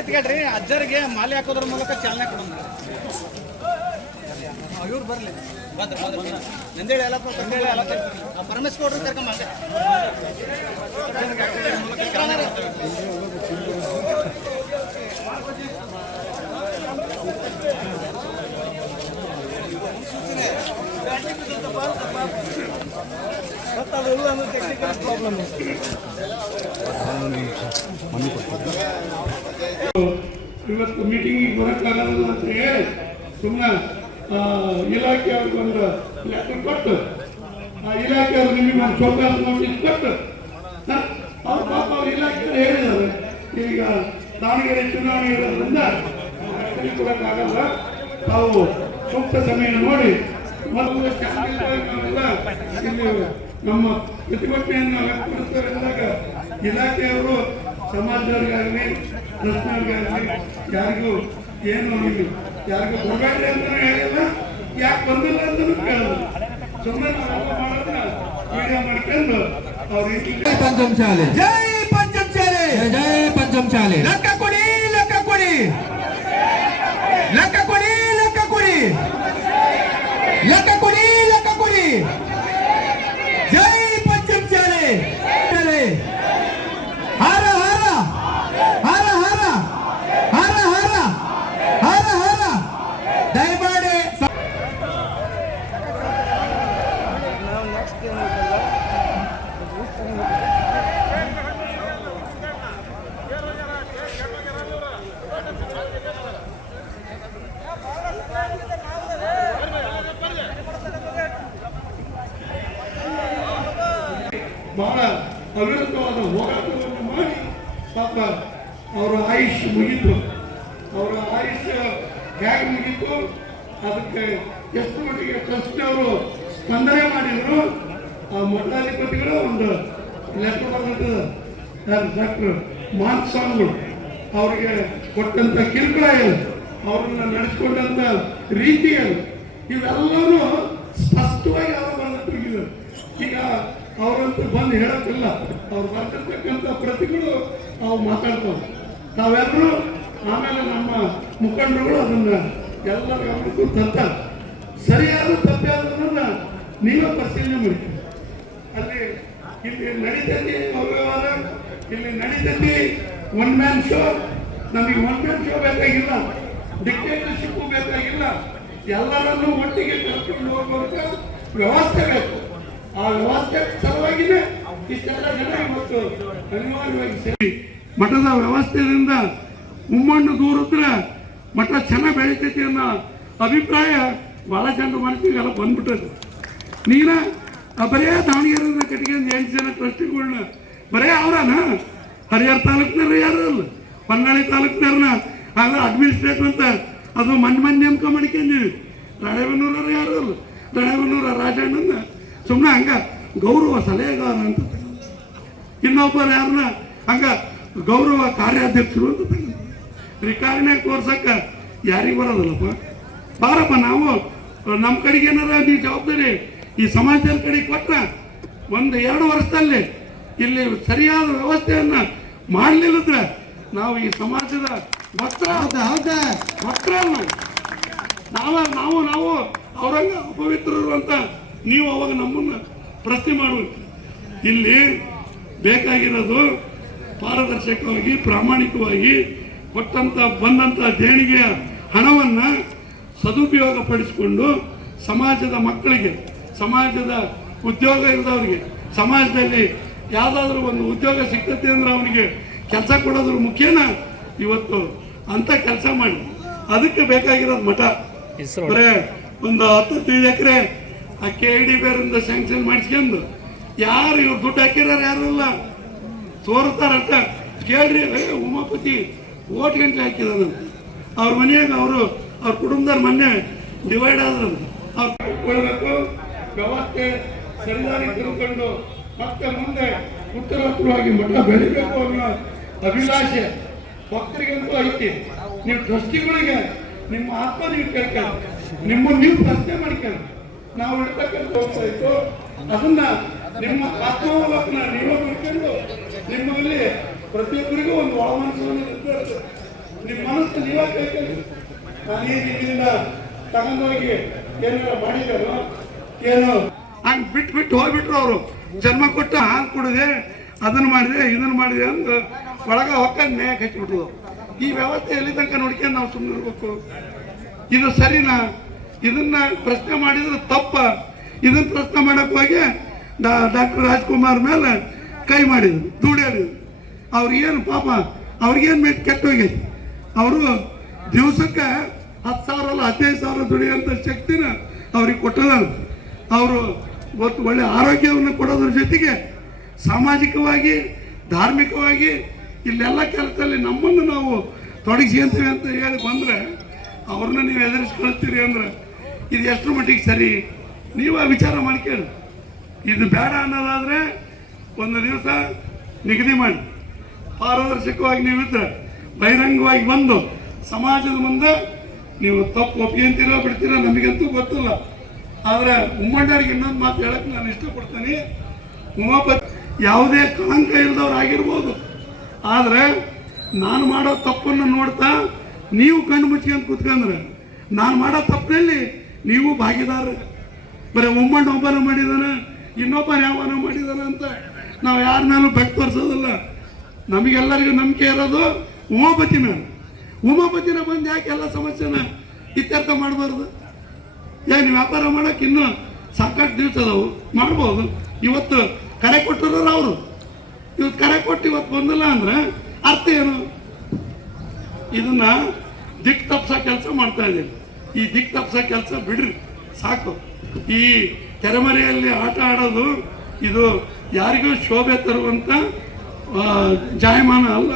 ಎತ್ಕೊಳ್ರಿ ಅಜ್ಜರಿಗೆ ಮಾಲೆ ಹಾಕೋದ್ರ ಮೂಲಕ ಚಾಲನೆ ಕೊಡೋಣ. ಇವ್ರು ಬರಲಿ ನಂದೇಳಿ ಎಲ್ಲ ಪರಮೇಶ್ವರರು ಕರ್ಕೊಂಬ ಇವತ್ತು ಮೀಟಿಂಗಿಗೆ ಬರೋಕ್ಕಾಗಲ್ಲ ಅಂತ ಹೇಳಿ ಸುಮ್ಮನೆ ಇಲಾಖೆಯವ್ರಿಗೆ ಒಂದು ಲೆಟರ್ ಕೊಟ್ಟು ಆ ಇಲಾಖೆಯವ್ರು ನಿಮಗೆ ಒಂದು ಚೌಕಾಸ ನೋಟಿಸ್ ಕೊಟ್ಟು ಅವ್ರು ಪಾಪ ಅವ್ರ ಇಲಾಖೆ ಹೇಳಿದ್ದಾರೆ ಈಗ ದಾವಣಗೆರೆ ಚುನಾವಣೆ ಇರೋದ್ರಿಂದ ಕೊಡೋಕ್ಕಾಗಲ್ಲ, ತಾವು ಸೂಕ್ತ ಸಮಯ ನೋಡಿ ಮೊದಲು ಇಲ್ಲಿ ನಮ್ಮ ಪ್ರತಿಭಟನೆಯನ್ನು ವ್ಯಕ್ತಪಡಿಸ್ತಾರೆ ಅಂದಾಗ ಇಲಾಖೆಯವರು ಸಮಾಜದವ್ರಿಗಾಗಲಿ ಪ್ರಶ್ನೆಯವ್ರಿಗಾಗಲಿ ಯಾರಿಗೂ ಏನು ಯಾರಿಗೂ ಬರಬೇಡ್ರಿ ಅಂತಲೂ ಹೇಳಿಲ್ಲ, ಯಾಕೆ ಬಂದಿಲ್ಲ ಅಂತಲೂ ಕೇಳಿದ್ರು. ಸುಮ್ಮನೆ ನಾವೆಲ್ಲ ಮಾಡೋದನ್ನ ವಿಡಿಯೋ ಮಾಡ್ಕೊಂಡು ಅವ್ರು ಪಂಚಮಶಾಲೆ ಜೈ ಪಂಚಮಶಾಲೆ ಜೈ ಪಂಚಮಶಾಲೆ ಲೆಕ್ಕ ಕೊಡಿ ಲೆಕ್ಕ ಕೊಡಿ ಲೆಕ್ಕ ಕೊಡಿ ಲೆಕ್ಕ ಕೊಡಿ ಲೆಕ್ಕ ಕೊಡಿ ಲೆಕ್ಕ ಕೊಡಿ ಜೈ ಪಂಚಮಶಾಲೆ ಹರ ಹರ ಹರ ಹರ ಹರ ಹರ ಹರ ಹರ ದಯಮಾಡಿ ಬಹಳ ಅವಿರುದ್ಧವಾದ ಹೋರಾಟವನ್ನು ಮಾಡಿ ಪಾಪ ಅವರ ಆಯುಷ್ ಮುಗಿತು. ಅವರ ಆಯುಷ್ ಹೇಗೆ ಮುಗಿತು, ಅದಕ್ಕೆ ಎಷ್ಟು ಮಟ್ಟಿಗೆ ಟ್ರಸ್ಟ್ನವರು ಸ್ಪಂದನೆ ಮಾಡಿದ್ರು. ಆ ಮಠಾಧಿಪತಿಗಳು ಒಂದು ಲೆಟರ್ ಬರೆದಿದ್ದು ಡಾಕ್ಟರ್ ಮಾನ್ಸ್ವಾಮಿಗಳು ಅವರಿಗೆ ಕೊಟ್ಟಂತ ಕಿರುಕುಳ ಏನು, ಅವ್ರನ್ನ ನಡೆಸ್ಕೊಂಡಂತ ರೀತಿ ಏನು, ಇವೆಲ್ಲರೂ ಸ್ಪಷ್ಟವಾಗಿ ಅವರು ಬರೆದಿಟ್ಟಿದ್ದಾರೆ. ಈಗ ಅವರಂತೂ ಬಂದು ಹೇಳೋಕ್ಕಿಲ್ಲ, ಅವ್ರು ಬರ್ತಿರ್ತಕ್ಕಂಥ ಪ್ರತಿಗಳು ನಾವು ಮಾತಾಡ್ತಾರೆ ತಾವೆಲ್ಲರೂ. ಆಮೇಲೆ ನಮ್ಮ ಮುಖಂಡರುಗಳು ಅದನ್ನ ಎಲ್ಲರ ಗಮನಕ್ಕೂ ತಂತಾರೆ. ಸರಿಯಾದ ತಪ್ಪಾದನ್ನ ನೀವೇ ಪರಿಶೀಲನೆ ಮಾಡಿ. ಅಲ್ಲಿ ಇಲ್ಲಿ ನಡೀತೈತಿ ಅವ್ಯವಹಾರ, ಇಲ್ಲಿ ನಡೀತೈತಿ ಒನ್ ಮ್ಯಾನ್ ಶೋ. ನಮಗೆ ಒನ್ ಮ್ಯಾನ್ ಶೋ ಬೇಕಾಗಿಲ್ಲ, ಡಿಕ್ಟೇಟರ್ಶಿಪ್ ಬೇಕಾಗಿಲ್ಲ. ಎಲ್ಲರನ್ನೂ ಒಟ್ಟಿಗೆ ಕರ್ಕೊಂಡು ಹೋಗೋದಕ್ಕೆ ವ್ಯವಸ್ಥೆ ಬೇಕು. ಆ ವ್ಯವಸ್ಥೆ ಸಲುವಾಗಿನೇ ಇಷ್ಟೆಲ್ಲ ಜನ ಇವತ್ತು ಅನಿವಾರ್ಯವಾಗಿ ಸೇರಿ ಮಠದ ವ್ಯವಸ್ಥೆಯಿಂದ ಮುಮ್ಮಣ್ಣು ದೂರಿದ್ರೆ ಮಠ ಚೆನ್ನಾಗಿ ಬೆಳಿತೈತಿ ಅನ್ನೋ ಅಭಿಪ್ರಾಯ ಬಹಳ ಜನರ ಮನಸ್ಸಿಗೆಲ್ಲ ಬಂದ್ಬಿಟ್ಟது. ನೀನ ಬರೇ ದಾವಣಗೆರೆ ಕಟ್ಟಿಗೆ 8 ಜನ ಟ್ರಸ್ಟಿಗಳನ್ನ ಬರೇ ಅವರನ ಹರಿಹರ ತಾಲೂಕಿನಾರ ಯಾರು ಅಲ್ಲ, ಹೊನ್ನಾಳಿ ತಾಲೂಕಿನಾರನ ಆಗ ಅಡ್ಮಿನಿಸ್ಟ್ರೇಟರ್ ಅಂತ ಅದು ಮನ್ ನೇಮಕ ಮಾಡ್ಕೊಂಡಿವಿ. ರಾಣೆಬೆನ್ನೂರವ್ರು ಯಾರು ಅಲ್ಲ, ರಾಣೆಬೆನ್ನೂರ ರಾಜಣ್ಣನ ಸುಮ್ಮನೆ ಹಂಗ ಗೌರವ ಸಲಹೆಗಾರ ಅಂತ, ಇನ್ನೊಬ್ಬರು ಯಾರನ್ನ ಹಂಗ ಗೌರವ ಕಾರ್ಯಾಧ್ಯಕ್ಷರು ಅಂತ ತಗೊಂಡು ರಿಕಾರ್ಡ್ನಾಗ ತೋರ್ಸಕ್ಕ ಯಾರಿಗೆ ಬರೋದಲ್ಲಪ್ಪ. ಬಾರಪ್ಪ, ನಾವು ನಮ್ಮ ಕಡೆಗೆ ಏನಾರ ನೀ ಜವಾಬ್ದಾರಿ ಈ ಸಮಾಜದ ಕಡೆಗೆ ಕೊಟ್ಟ 1-2 ವರ್ಷದಲ್ಲಿ ಇಲ್ಲಿ ಸರಿಯಾದ ವ್ಯವಸ್ಥೆಯನ್ನ ಮಾಡಲಿಲ್ಲದ್ರೆ ನಾವು ಈ ಸಮಾಜದ ವಕ್ರ ನಾವು ಅವರಂಗ ಅಪವಿತ್ರರು ಅಂತ ನೀವು ಅವಾಗ ನಮ್ಮನ್ನ ಪ್ರಶ್ನೆ ಮಾಡುವಂತ. ಇಲ್ಲಿ ಬೇಕಾಗಿರೋದು ಪಾರದರ್ಶಕವಾಗಿ ಪ್ರಾಮಾಣಿಕವಾಗಿ ಬಂದಂತ ದೇಣಿಗೆಯ ಹಣವನ್ನ ಸದುಪಯೋಗ ಪಡಿಸಿಕೊಂಡು ಸಮಾಜದ ಮಕ್ಕಳಿಗೆ, ಸಮಾಜದ ಉದ್ಯೋಗ ಇಲ್ಲದವರಿಗೆ, ಸಮಾಜದಲ್ಲಿ ಯಾವುದಾದ್ರೂ ಒಂದು ಉದ್ಯೋಗ ಸಿಗ್ತದೆ ಅಂದ್ರೆ ಅವನಿಗೆ ಕೆಲಸ ಕೊಡೋದ್ರ ಮುಖ್ಯನ ಇವತ್ತು ಅಂತ ಕೆಲಸ ಮಾಡಿ. ಅದಕ್ಕೆ ಬೇಕಾಗಿರೋದು ಮಠ. ಬರೇ ಒಂದು 10-15 ಎಕರೆ ಆ KID ಬೇರಿಂದ ಸ್ಯಾಂಕ್ಷನ್ ಮಾಡಿಸ್ಕೊಂಡು ಯಾರು ಇವ್ರು ದುಡ್ಡು ಹಾಕಿರೋರು ಯಾರಲ್ಲ ತೋರ್ತಾರಂತ ಕೇಳ್ರಿ. ಉಮಾಪತಿ ಓಟ್ ಗಂಟೆ ಹಾಕಿದಾರಂತ ಅವ್ರ ಮನೆಯಾಗ ಅವ್ರ ಕುಟುಂಬದವ್ರ ಮೊನ್ನೆ ಡಿವೈಡ್ ಆದ್ರಂತ. ಅವ್ರು ಕೊಡಬೇಕು, ವ್ಯವಸ್ಥೆ ಸರಿದಾರಿ ತಿಳ್ಕೊಂಡು ಮತ್ತೆ ಮುಂದೆ ಉತ್ತರೋತ್ತರವಾಗಿ ಮಠ ಬೆಳಿಬೇಕು ಅನ್ನೋ ಅಭಿಲಾಷೆ ಭಕ್ತರಿಗಂತೂ ಐತಿ. ನೀವು ಟ್ರಸ್ಟಿಗಳಿಗೆ ನಿಮ್ಮ ಆತ್ಮ ನೀವು ಕೇಳ್ಕೊಂಡು ನೀವು ಪ್ರಶ್ನೆ ಮಾಡ್ಕೊಂಡು ನಾವು ಇಡ್ತಕ್ಕಂಥ ಇತ್ತು ಅದನ್ನ ನಿಮ್ಮ ಆತ್ಮಾವಲೋಕನ ನೀವು ಮಾಡ್ಕೊಂಡು ನಿಮ್ಮಲ್ಲಿ ಪ್ರತಿಯೊಬ್ಬರಿಗೂ ಒಂದು ಒಳ ಮನಸ್ಸನ್ನು ಇರ್ತದೆ. ನಿಮ್ಮ ಮನಸ್ಸು ನೀವೇ ಕೇಳ್ಕೊಳ್ಳಿ. ನಾನೇನು ಇದರಿಂದ ತಗೊಂಡೋಗಿ ಏನಾರ ಮಾಡಿದಾರೋ ಏನು ಹಂಗೆ ಬಿಟ್ಟು ಹೋಗ್ಬಿಟ್ರು ಅವರು. ಜನ್ಮ ಕೊಟ್ಟು ಹಾಲು ಕುಡಿದೆ, ಅದನ್ನು ಮಾಡಿದೆ, ಇದನ್ನು ಮಾಡಿದೆ ಅಂತ ಒಳಗೆ ಹೊಕ್ಕಂಡು ಮೇಯಕ್ಕೆ ಹಚ್ಚಿಬಿಟ್ರು. ಈ ವ್ಯವಸ್ಥೆ ಎಲ್ಲಿ ತನಕ ನೋಡ್ಕೊಂಡು ನಾವು ಸುಮ್ಮನೆ ಇರ್ಬೇಕು? ಇದು ಸರಿನಾ? ಇದನ್ನ ಪ್ರಶ್ನೆ ಮಾಡಿದ್ರೆ ತಪ್ಪ. ಇದನ್ನ ಪ್ರಶ್ನೆ ಮಾಡಕ್ಕೆ ಹೋಗಿ ಡಾಕ್ಟರ್ ರಾಜ್ಕುಮಾರ್ ಮೇಲೆ ಕೈ ಮಾಡಿದ್ರು, ದುಡಿಯೋದು. ಅವ್ರಿಗೇನು ಪಾಪ, ಅವ್ರಿಗೇನು ಕೆಟ್ಟ ಹೋಗೈತಿ. ಅವರು ದಿವಸಕ್ಕೆ 10,000 ಅಲ್ಲ 15,000 ದುಡಿಯೋಂಥ ಶಕ್ತಿನ ಅವ್ರಿಗೆ ಕೊಟ್ಟದ. ಅವರು ಇವತ್ತು ಒಳ್ಳೆ ಆರೋಗ್ಯವನ್ನು ಕೊಡೋದ್ರ ಜೊತೆಗೆ ಸಾಮಾಜಿಕವಾಗಿ, ಧಾರ್ಮಿಕವಾಗಿ ಇಲ್ಲೆಲ್ಲ ಕೆಲಸದಲ್ಲಿ ನಮ್ಮನ್ನು ನಾವು ತೊಡಗಿಸ್ಕೊಂತೀವಿ ಅಂತ ಹೇಳಿ ಬಂದರೆ ಅವ್ರನ್ನ ನೀವು ಎದುರಿಸ್ಕೊಳ್ತೀರಿ ಅಂದ್ರೆ ಇದು ಎಷ್ಟರ ಮಟ್ಟಿಗೆ ಸರಿ? ನೀವು ವಿಚಾರ ಮಾಡ್ಕೊಳ್ಳಿ. ಇದು ಬೇಡ ಅನ್ನೋದಾದರೆ ಒಂದು ದಿವಸ ನಿಗದಿ ಮಾಡಿ, ಪಾರದರ್ಶಕವಾಗಿ ನೀವಿದ್ರೆ ಬಹಿರಂಗವಾಗಿ ಬಂದು ಸಮಾಜದ ಮುಂದೆ ನೀವು ತಪ್ಪು ಒಪ್ಕೊಂತೀರೋ ಬಿಡ್ತೀರೋ ನಮಗಂತೂ ಗೊತ್ತಿಲ್ಲ. ಆದರೆ ಉಮ್ಮಣ್ಣರಿಗೆ ಇನ್ನೊಂದು ಮಾತು ಹೇಳಕ್ಕೆ ನಾನು ಇಷ್ಟಪಡ್ತೀನಿ. ಉಮಾಪತಿ ಯಾವುದೇ ಕಳಂಕ ಇಲ್ಲದವ್ರು ಆಗಿರ್ಬೋದು, ಆದರೆ ನಾನು ಮಾಡೋ ತಪ್ಪನ್ನು ನೋಡ್ತಾ ನೀವು ಕಣ್ಣು ಮುಚ್ಕೊಂಡು ಕೂತ್ಕೊಂಡ್ರೆ ನಾನು ಮಾಡೋ ತಪ್ಪಿನಲ್ಲಿ ನೀವು ಭಾಗಿದಾರ. ಬರೀ ಉಮ್ಮಣ್ಣ ಒಬ್ಬನ ಮಾಡಿದಾನೆ, ಇನ್ನೊಬ್ಬ ಯಾವನ ಮಾಡಿದಾನೆ ಅಂತ ನಾವು ಯಾರ ಮೇಲೂ ಬೆಟ್ಟು ತೋರಿಸೋದಿಲ್ಲ. ನಮಗೆಲ್ಲರಿಗೂ ನಂಬಿಕೆ ಇರೋದು ಉಮಾಪತಿ ಮೇಲೆ. ಉಮಾಪತಿನ ಬಂದು ಯಾಕೆ ಎಲ್ಲ ಸಮಸ್ಯೆನ ಇತ್ಯರ್ಥ ಮಾಡಬಾರ್ದು? ಏನು ವ್ಯಾಪಾರ ಮಾಡೋಕೆ ಇನ್ನೂ ಸಾಕಷ್ಟು ದಿವಸ ಅದಾವು, ಮಾಡ್ಬೋದು. ಇವತ್ತು ಕರೆ ಕೊಟ್ಟಿರೋರು ಅವರು, ಇವತ್ತು ಕರೆ ಕೊಟ್ಟು ಇವತ್ತು ಬಂದಿಲ್ಲ ಅಂದ್ರೆ ಅರ್ಥ ಏನು? ಇದನ್ನ ದಿಕ್ ತಪ್ಪಿಸೋ ಕೆಲಸ ಮಾಡ್ತಾ ಇದ್ದೀವಿ. ಈ ದಿಕ್ ತಪ್ಪಿಸೋ ಕೆಲಸ ಬಿಡ್ರಿ ಸಾಕು. ಈ ತೆರೆಮರೆಯಲ್ಲಿ ಆಟ ಆಡೋದು ಇದು ಯಾರಿಗೂ ಶೋಭೆ ತರುವಂಥ ಜಾಯಮಾನ ಅಲ್ಲ.